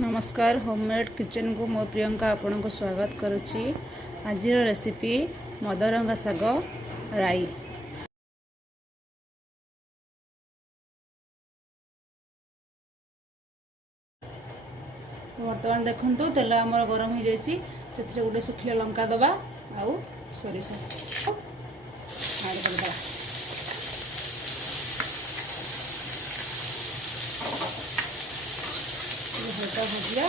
नमस्कार homemade kitchen को मो प्रियंका आपण को स्वागत करुच्ची। आज रेसिपी मदरंगा साग राई। तो बर्तमान देखो तेल आमर गरम हो जाए गोटे सुखिला लंका दबा आउ सोरिष ऐड करदे हल्का भजिया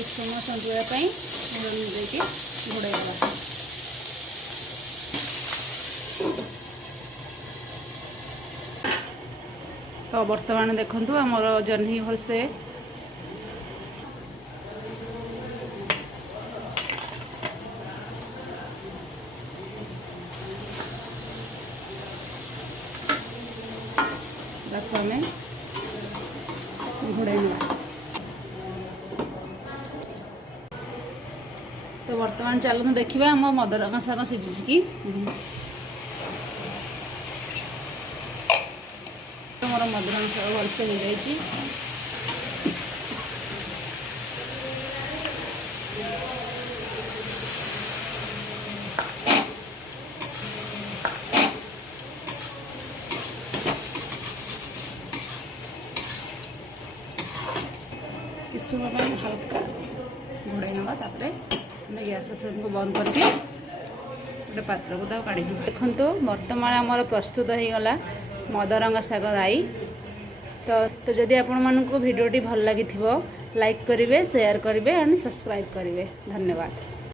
एक समय संतुलापी देखिए घोड़े दबा। तो बर्तमान देखु आमर जह्नी भलसे आम घोड़े। तो बर्तमान चलते देखा आम मदरंगा साग सीझी कि मोर मदरंगा साग भलसे हो जाए। किस समय हल्का घोड़े नवा गैस फ्लेम को बंद करके गोटे पात्र को काढ़ी देखो। बर्तमान आमर प्रस्तुत हो गला मदरंगा साग राई। तो जदि आपण मानक वीडियोटी भल लगी लाइक करेंगे, शेयर करेंगे एंड सब्सक्राइब करेंगे। धन्यवाद।